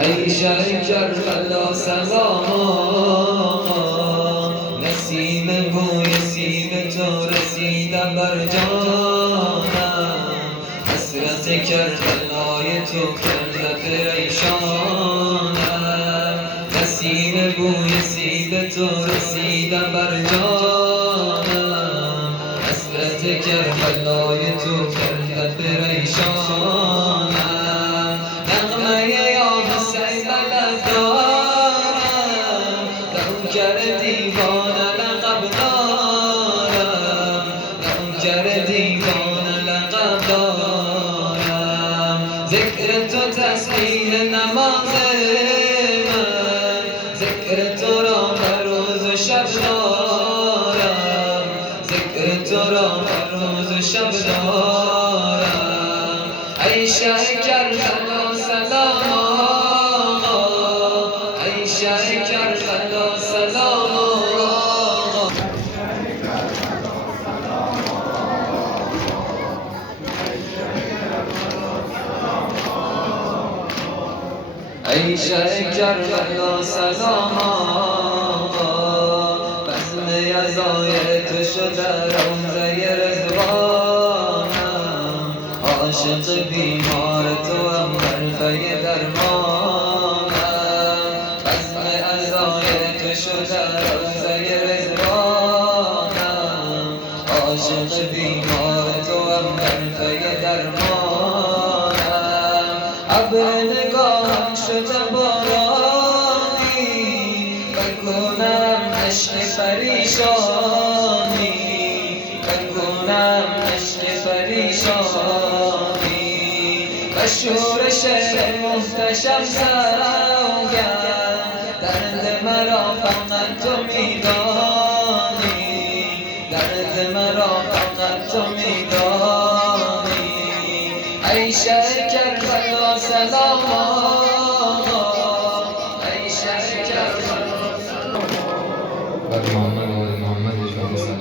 ای شه کربلا سلام آقا، نسیم بوی سیم تو رسیده بر جانم، حسرت کربلای تو کرده پریشانم، نسیم بوی سیم تو رسیده بر جانم، حسرت کربلای تو کرده پریشانم. دیوانه لقب دارم، نوکر دیوانه لقب دارم، ذکر تو تسبیح نماز من، ذکر تو را هر روز و شب دارم، ذکر تو را هر روز و شب دارم. ای شه کربلا سلام آقا، ای شه کربلا سلام آقا. ای شه کربلا سلام آقا، بزم یزایر تو شده روضه رضوانم، عاشق بیمار تو هم حرفه درمانم، بزم یزایر تو شده روضه رضوانم، عاشق بیمار تو هم حرفه درمانم. ابر نگاهم شده بارانی، بکنم عشق پریشانی، بکنم عشق پریشانی، و شورش محتشم سوگند، درد مرا فقط تو میدانی.